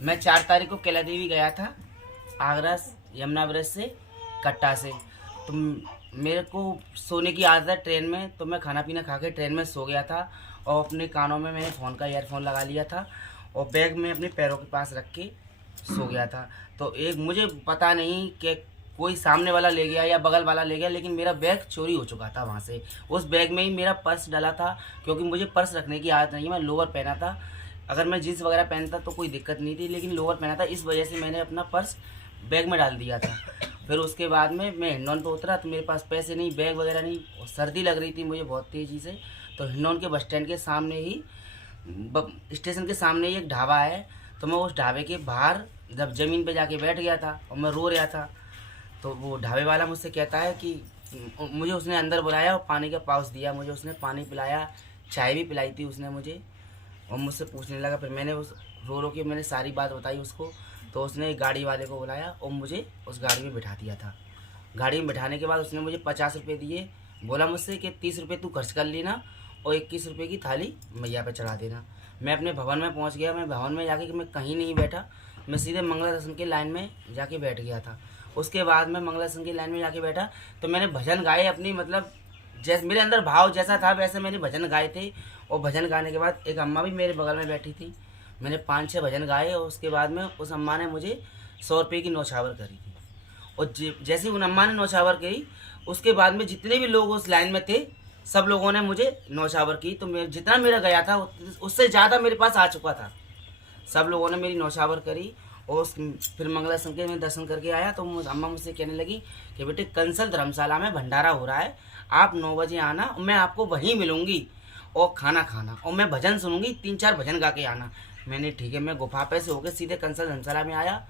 मैं 4 तारीख को कैला देवी गया था, आगरा यमुना ब्रिज से कट्टा से। तो मेरे को सोने की आदत है ट्रेन में, तो मैं खाना पीना खा के ट्रेन में सो गया था और अपने कानों में मैंने फ़ोन का ईयरफोन लगा लिया था और बैग में अपने पैरों के पास रख के सो गया था। तो एक मुझे पता नहीं कि कोई सामने वाला ले गया या बगल वाला ले गया, लेकिन मेरा बैग चोरी हो चुका था वहाँ से। उस बैग में ही मेरा पर्स डला था, क्योंकि मुझे पर्स रखने की आदत नहीं है। मैं लोअर पहना था, अगर मैं जीन्स वगैरह पहनता तो कोई दिक्कत नहीं थी, लेकिन लोअर पहना था, इस वजह से मैंने अपना पर्स बैग में डाल दिया था। फिर उसके बाद में मैं हिंडौन पे उतरा तो मेरे पास पैसे नहीं, बैग वगैरह नहीं, और सर्दी लग रही थी मुझे बहुत तेज़ी से। तो हिंडौन के बस स्टैंड के सामने ही, स्टेशन के सामने ही एक ढाबा है, तो मैं उस ढाबे के बाहर जब ज़मीन पे जाके बैठ गया था और मैं रो रहा था, तो वो ढाबे वाला मुझसे कहता है कि मुझे उसने अंदर बुलाया और पानी का पाउच दिया, मुझे उसने पानी पिलाया, चाय भी पिलाई थी उसने मुझे, और मुझसे पूछने लगा। फिर मैंने उस रो के मैंने सारी बात बताई उसको, तो उसने एक गाड़ी वाले को बुलाया और मुझे उस गाड़ी में बिठा दिया था। गाड़ी में बिठाने के बाद उसने मुझे 50 रुपये दिए, बोला मुझसे कि 30 रुपये तू खर्च कर लेना और 21 रुपये की थाली मैया पे चढ़ा देना। मैं अपने भवन में पहुंच गया। मैं भवन में जाके कि मैं कहीं नहीं बैठा, मैं सीधे मंगला दर्शन की लाइन में जाके बैठ गया था। उसके बाद मैं मंगला दर्शन की लाइन में जाके बैठा तो मैंने भजन गाए अपनी, मतलब जैसे मेरे अंदर भाव जैसा था वैसे मैंने भजन गाए थे। और भजन गाने के बाद एक अम्मा भी मेरे बगल में बैठी थी, मैंने 5-6 भजन गाए और उसके बाद में उस अम्मा ने मुझे 100 रुपये की नौछावर करी थी। और जैसे उन अम्मा ने नौछावर करी, उसके बाद में जितने भी लोग उस लाइन में थे सब लोगों ने मुझे नौछावर की। तो मैं जितना मेरा गया था उससे ज़्यादा मेरे पास आ चुका था। सब लोगों ने मेरी नौछावर करी और फिर मंगला संकेत में दर्शन करके आया तो अम्मा मुझसे कहने लगी कि बेटे कंसल धर्मशाला में भंडारा हो रहा है, आप 9 बजे आना और मैं आपको वहीं मिलूंगी और खाना खाना और मैं भजन सुनूंगी, 3-4 भजन गा के आना। मैंने ठीक है, मैं गुफा पे से होकर सीधे कंसल धर्मशाला में आया।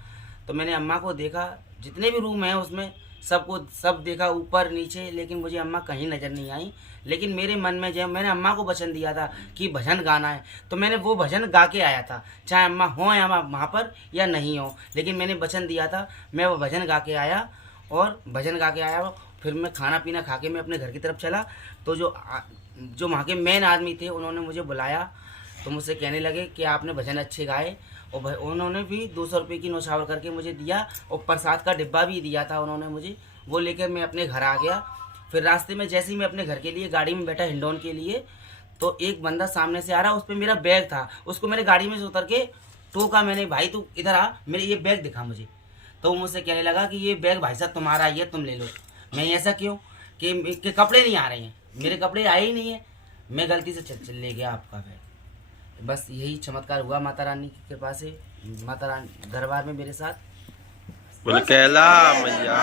तो मैंने अम्मा को देखा, जितने भी रूम हैं उसमें सब देखा ऊपर नीचे, लेकिन मुझे अम्मा कहीं नज़र नहीं आई। लेकिन मेरे मन में जब मैंने अम्मा को वचन दिया था कि भजन गाना है, तो मैंने वो भजन गा के आया था, चाहे अम्मा हो या वहाँ पर या नहीं हो, लेकिन मैंने वचन दिया था, मैं वो भजन गा के आया। और भजन गा के आया, फिर मैं खाना पीना खा के मैं अपने घर की तरफ चला। तो जो वहाँ के मेन आदमी थे उन्होंने मुझे बुलाया, तो मुझसे कहने लगे कि आपने भजन अच्छे गाए, और उन्होंने भी 200 रुपये की नौछावर करके मुझे दिया और प्रसाद का डिब्बा भी दिया था उन्होंने मुझे, वो लेकर मैं अपने घर आ गया। फिर रास्ते में जैसे ही मैं अपने घर के लिए गाड़ी में बैठा हिंडौन के लिए, तो एक बंदा सामने से आ रहा, उस पर मेरा बैग था, उसको मैंने गाड़ी में से उतर के टोका, मैंने भाई तू इधर आ, मेरे ये बैग दिखा मुझे। तो वो मुझसे कहने लगा कि ये बैग भाई साहब तुम्हारा ही है, तुम ले लो। मैं ऐसा क्यों कि कपड़े नहीं आ रहे हैं, मेरे कपड़े आए ही नहीं है, मैं गलती से चल ले गया आपका बैग। बस यही चमत्कार हुआ माता रानी की कृपा से, माता रानी दरबार में मेरे साथ। बोले कैला मैया।